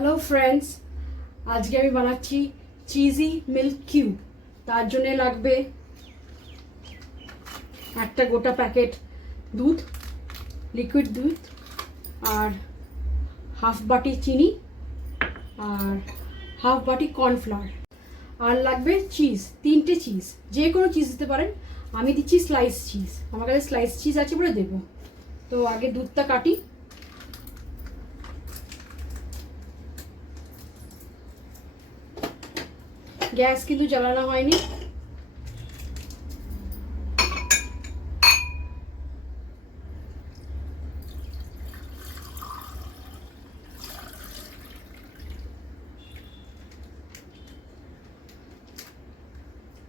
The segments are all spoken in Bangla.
হ্যালো ফ্রেন্ডস, আজকে আমি বানাচ্ছি চিজি মিল্ক কিউব। তার জন্য লাগবে একটা গোটা প্যাকেট দুধ, লিকুইড দুধ, আর হাফ বাটি চিনি, আর হাফ বাটি কর্নফ্লাওয়ার, আর লাগবে চিজ, 3টে চিজ। যে কোনো চিজ দিতে পারেন, আমি দিচ্ছি স্লাইস চিজ, আমার কাছে স্লাইস চিজ আছে বলে দেবো। তো আগে দুধটা কাটি। গ্যাস কিন্তু জ্বালানো হয়নি।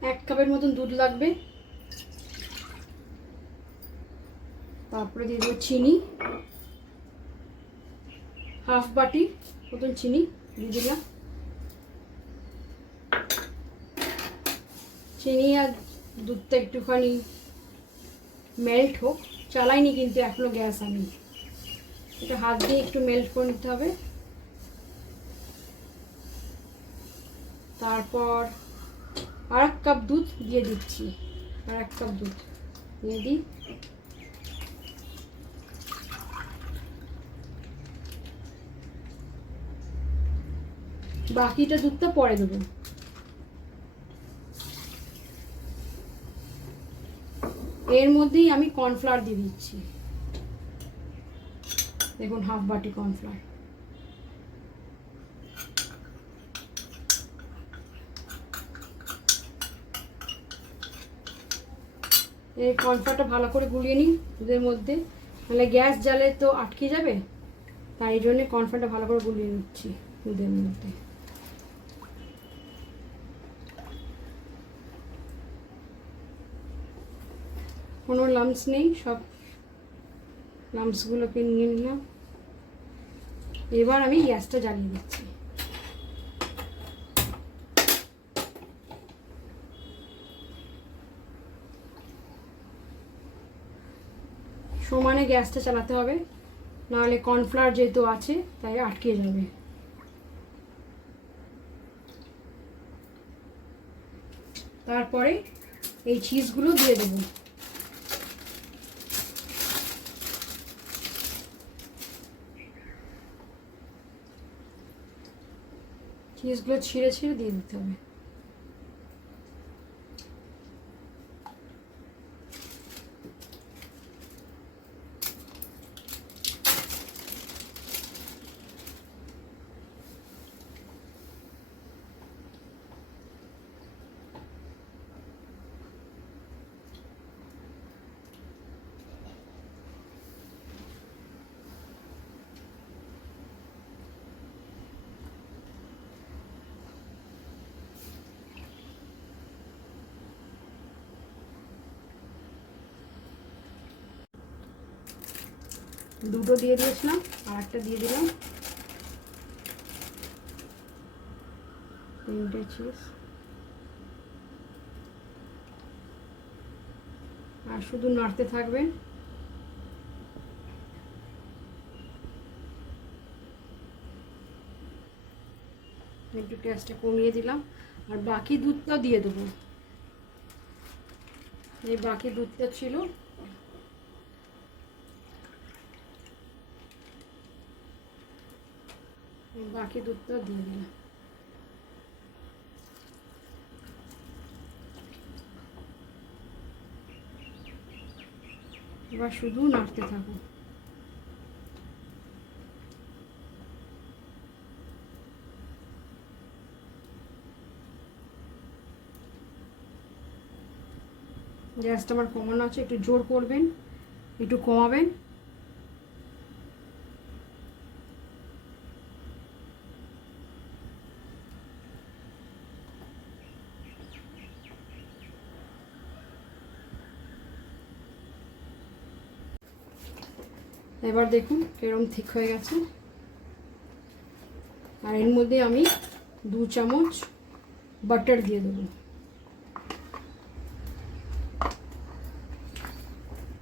এক কাপের মতন দুধ লাগবে। তারপরে দিয়ে দেবো চিনি, হাফ বাটি মতন চিনি দিয়ে দিলাম। চিনি আর দুধটা একটুখানি মেল্ট হোক, চালাইনি কিন্তু এখনো গ্যাস আমি, এটা হাত দিয়ে একটু মেল্ট করে নিতে হবে। তারপর আর 1 কাপ দুধ দিয়ে দিচ্ছি, আর 1 কাপ দুধ দিয়ে দিই। বাকিটা দুধটা পরে দেবো। এর মধ্যেই আমি কর্নফ্লাওয়ার দিয়ে দিচ্ছি, দেখুন হাফ বাটি কর্নফ্লাওয়ার। এই কর্নফ্লাওয়ারটা ভালো করে গুলিয়ে নিই দুধের মধ্যে, নাহলে গ্যাস জ্বালে তো আটকে যাবে, তাই জন্য কর্নফ্লাওয়ারটা ভালো করে গুলিয়ে নিচ্ছি দুধের মধ্যে। কোনো লাম্পস নেই, সব লাম্পসগুলোকে নিয়ে নিলাম। এবার আমি গ্যাসটা জ্বালিয়ে দিচ্ছি। সমানে গ্যাসটা চালাতে হবে, নাহলে কর্নফ্লাওয়ার যেহেতু আছে তাই আটকে যাবে। তারপরে এই চিজগুলো দিয়ে দেবো। চিজগুলো ছিঁড়ে ছিঁড়ে দিয়ে দিতে হবে। দুটো দিয়ে দিয়েছিলাম, আর একটা দিয়ে দিলাম। 3টে চিজ, আর শুধু নাড়তে থাকবেন। একটু গ্যাসটা কমিয়ে দিলাম, আর বাকি দুধটা দিয়ে দেবো। এই বাকি দুধটা ছিল, বাকি দুধটা দিয়ে দিলাম। এবার শুধু নাড়তে থাকো। গ্যাসটা আমার কমানো আছে, একটু জোর করবেন, একটু কমাবেন। এবার দেখুন কিরকম ঠিক হয়ে গেছে। আর এর মধ্যে আমি 2 চামচ বাটার দিয়ে দেবো,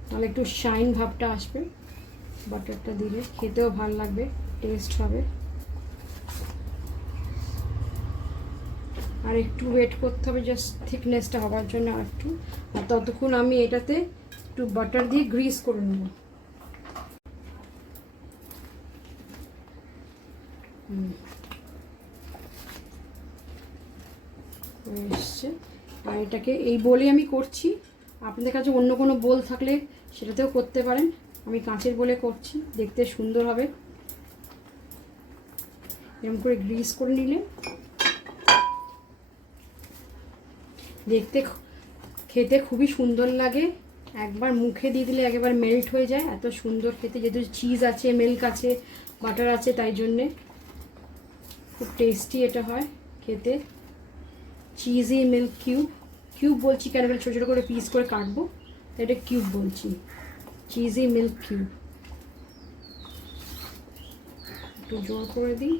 তাহলে একটু শাইন ভাবটা আসবে। বাটারটা দিলে খেতেও ভালো লাগবে, টেস্ট হবে। আর একটু ওয়েট করতে হবে জাস্ট থিকনেসটা হওয়ার জন্য আর একটু। আর ততক্ষণ আমি এটাতে একটু বাটার দিয়ে গ্রিস করে নেব। এসছে। আর এটাকে এই বোলেই আমি করছি, আপনাদের কাছে অন্য কোনো বোল থাকলে সেটাতেও করতে পারেন। আমি কাঁচের বোলে করছি, দেখতে সুন্দর হবে। এরকম করে গ্রিস করে নিলে দেখতে খেতে খুবই সুন্দর লাগে। একবার মুখে দিয়ে দিলে একেবারে মেল্ট হয়ে যায়, এত সুন্দর খেতে। যেহেতু চিজ আছে, মিল্ক আছে, বাটার আছে, তাই জন্যে খুব টেস্টি এটা হয় খেতে। চিজি মিল্ক কিউব বলছি কেন, ছোটো ছোটো করে পিস করে কাটবো, এটা কিউব বলছি। Cheesy milk cube. একটু জোর করে দিই।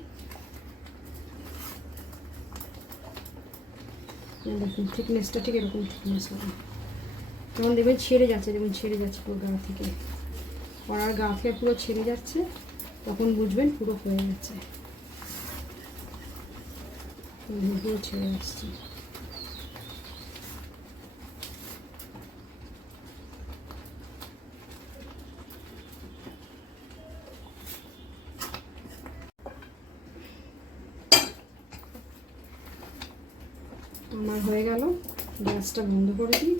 দেখুন থিকনেসটা ঠিক এরকম থিকনেস হবে। তখন দেখবেন ছেড়ে যাচ্ছে, যেমন ছেড়ে যাচ্ছে পুরো গা থেকে, কড়ার গা থেকে পুরো ছেড়ে যাচ্ছে, তখন বুঝবেন পুরো হয়ে গেছে। পুরো ছেড়ে আসছে। আমার হয়ে গেল, গ্যাসটা বন্ধ করে দিই।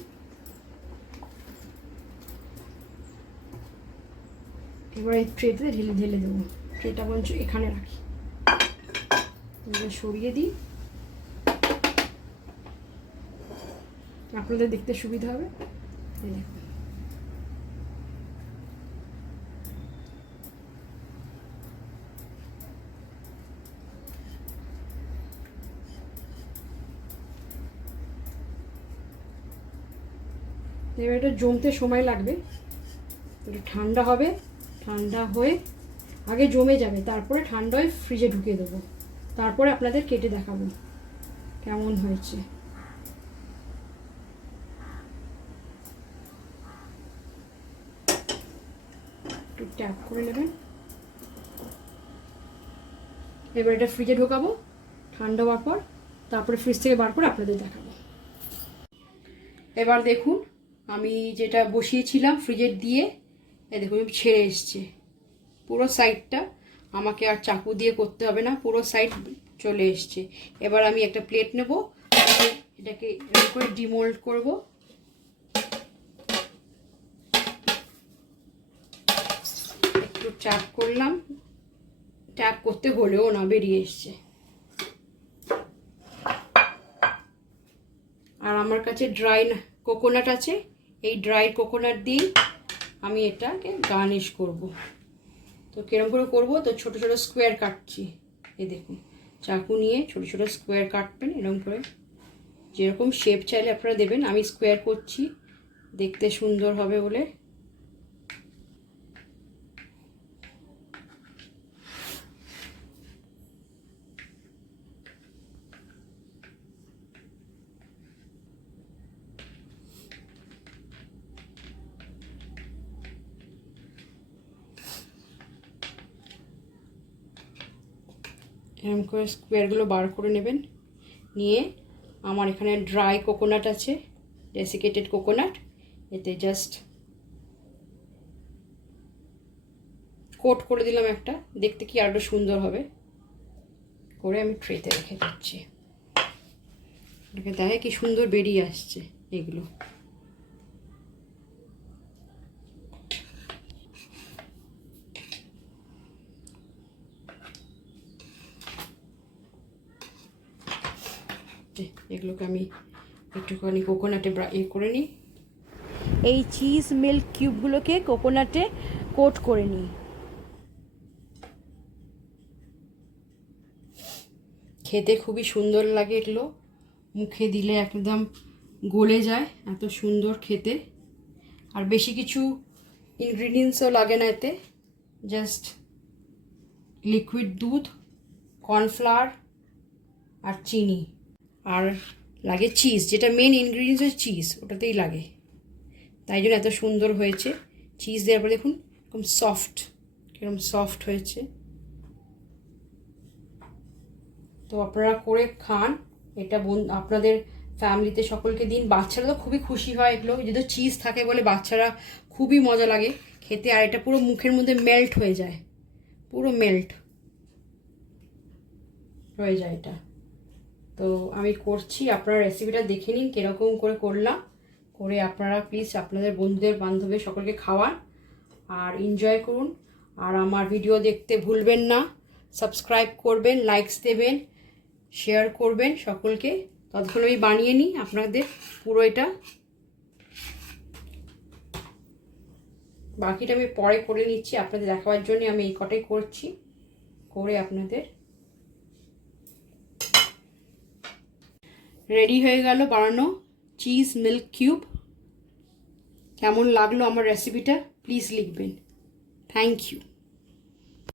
এবার এই ট্রেতে ঢেলে দেবো। ট্রেটা বঞ্চ এখানে রাখি, সরিয়ে দিই, আপনাদের দেখতে সুবিধা হবে। এই দেখুন, এবার এটা জমতে সময় লাগবে, এটা ঠান্ডা হবে। ঠান্ডা হয়ে আগে জমে যাবে, তারপরে ঠান্ডা হয়ে ফ্রিজে ঢুকিয়ে দেবো, তারপরে আপনাদের কেটে দেখাবো কেমন হয়েছে। একটু ট্যাপ করে নেবেন। এবার এটা ফ্রিজে ঢোকাবো ঠান্ডা হওয়ার পর, তারপরে ফ্রিজ থেকে বার করে আপনাদের দেখাবো। এবার দেখুন আমি যেটা বসিয়েছিলাম ফ্রিজে দিয়ে, এই দেখুন ছেড়ে এসছে পুরো সাইডটা। আমাকে আর চাকু দিয়ে করতে হবে না, পুরো সাইড চলে এসছে। এবার আমি একটা প্লেট নেব, এটাকে এরকম করে ডিমোল্ড করব। একটু চাপ করলাম, ট্যাপ করতে হলেও না, বেরিয়ে এসছে। আর আমার কাছে ড্রাই কোকোনাট আছে, এই ড্রাই কোকোনাট দিয়ে আমি এটাকে গার্নিশ করব। তো কিরকম করে করবো, তো ছোট ছোট স্কোয়ার কাটছি। এই দেখুন চাকু নিয়ে ছোট ছোট স্কোয়ার কাটবেন এরকম করে, যেরকম শেপ চাইলে আপনারা দেবেন। আমি স্কোয়ার করছি দেখতে সুন্দর হবে বলে। এরকম করে স্কোয়ারগুলো বার করে নেবেন। নিয়ে আমার এখানে ড্রাই কোকোনাট আছে, ডেসিকেটেড কোকোনাট, এতে জাস্ট কোট করে দিলাম একটা, দেখতে কি আরও সুন্দর হবে করে আমি ট্রেতে রেখে দিচ্ছি। দেখে কি সুন্দর বেরিয়ে আসছে এগুলো। এগুলোকে আমি একটুখানি কোকোনাটে করে নিই। এই চিজ মিল্ক কিউবগুলোকে কোকোনাটে কোট করে নিই। খেতে খুবই সুন্দর লাগে এগুলো, মুখে দিলে একদম গলে যায়, এত সুন্দর খেতে। আর বেশি কিছু ইনগ্রিডিয়েন্টসও লাগে না এতে, জাস্ট লিকুইড দুধ, কর্নফ্লাওয়ার আর চিনি, আর লাগে চিজ, যেটা মেন ইনগ্রিডিয়েন্টস হচ্ছে চিজ, ওটাতেই লাগে, তাই জন্য এত সুন্দর হয়েছে। চিজ দেওয়ার পরে দেখুন এরকম সফট, এরকম সফট হয়েছে। তো আপনারা করে খান, এটা আপনাদের ফ্যামিলিতে সকলকে দিন। বাচ্চারা তো খুবই খুশি হয় এগুলো, যেহেতু চিজ থাকে বলে বাচ্চারা খুবই মজা লাগে খেতে। আর এটা পুরো মুখের মধ্যে মেল্ট হয়ে যায়, পুরো মেল্ট হয়ে যায় এটা। তো আমি করছি, আপনারা রেসিপিটা দেখে নিন কীরকম করে করলাম, করে আপনারা প্লিজ আপনাদের বন্ধুদের বান্ধবীদের সকলকে খাওয়ান আর এনজয় করুন। আর আমার ভিডিও দেখতে ভুলবেন না, সাবস্ক্রাইব করবেন, লাইকস দেবেন, শেয়ার করবেন সকলকে। ততক্ষণ আমি বানিয়ে নিই আপনাদের পুরো এটা, বাকিটা আমি পরে করে নিচ্ছি আপনাদের দেখাবার জন্য। আমি এই কটাই করছি, করে আপনাদের রেডি হয়ে গেল বানানো চিজ মিল্ক কিউব। কেমন লাগলো আমার রেসিপিটা প্লিজ লিখবেন। Thank you.